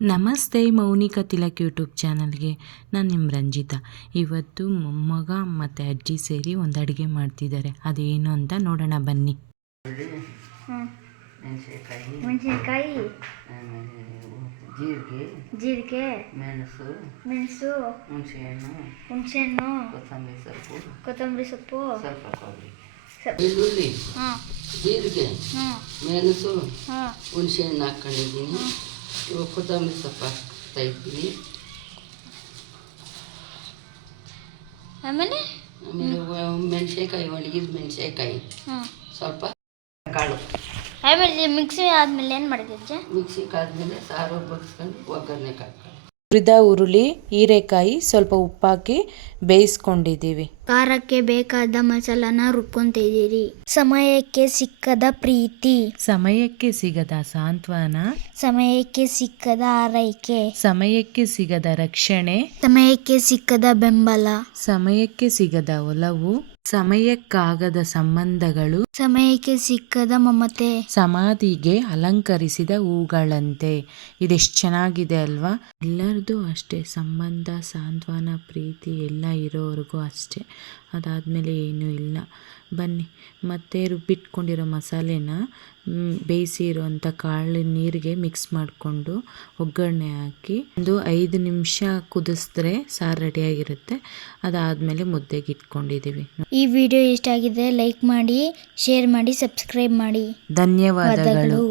ನಮಸ್ತೆ ಮೌನಿಕ ತಿಲಕ್ ಯೂಟ್ಯೂಬ್ ಚಾನಲ್ಗೆ. ನಾನು ನಿಮ್ಮ ರಂಜಿತಾ. ಇವತ್ತು ಮೊಮ್ಮಗ ಮತ್ತು ಅಜ್ಜಿ ಸೇರಿ ಒಂದು ಅಡುಗೆ ಮಾಡ್ತಿದ್ದಾರೆ. ಅದೇನು ಅಂತ ನೋಡೋಣ ಬನ್ನಿ. ಮೆಣಸಿನಕಾಯಿ. ಜೀರಿಗೆ. ಜೀರಿಗೆ. ಮೆಣಸು. ಮೆಣಸು. ಹುಣಸೆಹಣ್ಣು. ಹುಣಸೆಹಣ್ಣು. ಕೊತ್ತಂಬರಿ ಸೊಪ್ಪು. ಕೊತ್ತಂಬರಿ ಸೊಪ್ಪು. ಸ್ವಲ್ಪ ಕೊಬ್ಬರಿ. ಹಾಂ ಜೀರಿಗೆ. ಹಾಂ ಮೆಣಸು. ಹಾಂ ಹುಣಸೆಹಣ್ಣು ಹಾಕ್ಕೊಂಡಿದ್ದೀನಿ ಇವಾಗ ಕೊತ್ತಂಬರಿ ಸೊಪ್ಪು ಹಾಕ್ತಾ ಇದ್ದೀನಿ ಆಮೇಲೆ ಆಮೇಲೆ ಮೆಣಸಿನ್ಕಾಯಿ ಒಣಗಿದ ಮೆಣಸಿನ್ಕಾಯಿ ಸ್ವಲ್ಪ ಕಾಳು. ಆಮೇಲೆ ಮಿಕ್ಸಿ ಆದಮೇಲೆ ಏನು ಮಾಡಿದ್ದೆ ಮಿಕ್ಸಿ ಆದಮೇಲೆ ಸಾರು ಬಗ್ಸ್ಕೊಂಡು ಒಗ್ಗರಣೆ ಹಾಕ್ಕೊಂಡು ಹುರಿದ ಉರುಳಿ ಹೀರೆಕಾಯಿ ಸ್ವಲ್ಪ ಉಪ್ಪಾಕಿ ಬೇಯಿಸ್ಕೊಂಡಿದ್ದೀವಿ. ಖಾರಕ್ಕೆ ಬೇಕಾದ ಮಸಾಲಾನ ರುಬ್ಕೊಂತಿದ್ದೀರಿ. ಸಮಯಕ್ಕೆ ಸಿಕ್ಕದ ಪ್ರೀತಿ. ಸಮಯಕ್ಕೆ ಸಿಗದ ಸಾಂತ್ವನ. ಸಮಯಕ್ಕೆ ಸಿಕ್ಕದ ಆರೈಕೆ. ಸಮಯಕ್ಕೆ ಸಿಗದ ರಕ್ಷಣೆ. ಸಮಯಕ್ಕೆ ಸಿಕ್ಕದ ಬೆಂಬಲ. ಸಮಯಕ್ಕೆ ಸಿಗದ ಒಲವು. ಸಮಯಕ್ಕಾಗದ ಸಂಬಂಧಗಳು ಸಮಯಕ್ಕೆ ಸಿಕ್ಕದ ಮಮತೆ. ಸಮಾಧಿಗೆ ಅಲಂಕರಿಸಿದ ಹೂಗಳಂತೆ. ಇದೆಷ್ಟು ಚೆನ್ನಾಗಿದೆ ಅಲ್ವಾ? ಎಲ್ಲರದು ಅಷ್ಟೇ ಸಂಬಂಧ ಸಾಂತ್ವನ ಪ್ರೀತಿ ಎಲ್ಲ ಇರೋವರೆಗೂ ಅಷ್ಟೇ. ಅದಾದಮೇಲೆ ಏನೂ ಇಲ್ಲ. ಬನ್ನಿ ಮತ್ತೆ ರುಬ್ಬಿಟ್ಕೊಂಡಿರೋ ಮಸಾಲೆನ ಮ್, ಇರುವಂಥ ಕಾಳು ನೀರಿಗೆ ಮಿಕ್ಸ್ ಮಾಡಿಕೊಂಡು ಒಗ್ಗರಣೆ ಹಾಕಿ ಒಂದು ಐದು ನಿಮಿಷ ಕುದಿಸಿದ್ರೆ ಸಾರು ರೆಡಿಯಾಗಿರುತ್ತೆ ಅದಾದಮೇಲೆ ಮುದ್ದೆಗೆ ಇಟ್ಕೊಂಡಿದ್ದೀವಿ ಈ ವಿಡಿಯೋ ಇಷ್ಟ ಆಗಿದೆ ಲೈಕ್ ಮಾಡಿ ಶೇರ್ ಮಾಡಿ ಸಬ್ಸ್ಕ್ರೈಬ್ ಮಾಡಿ. ಧನ್ಯವಾದಗಳು.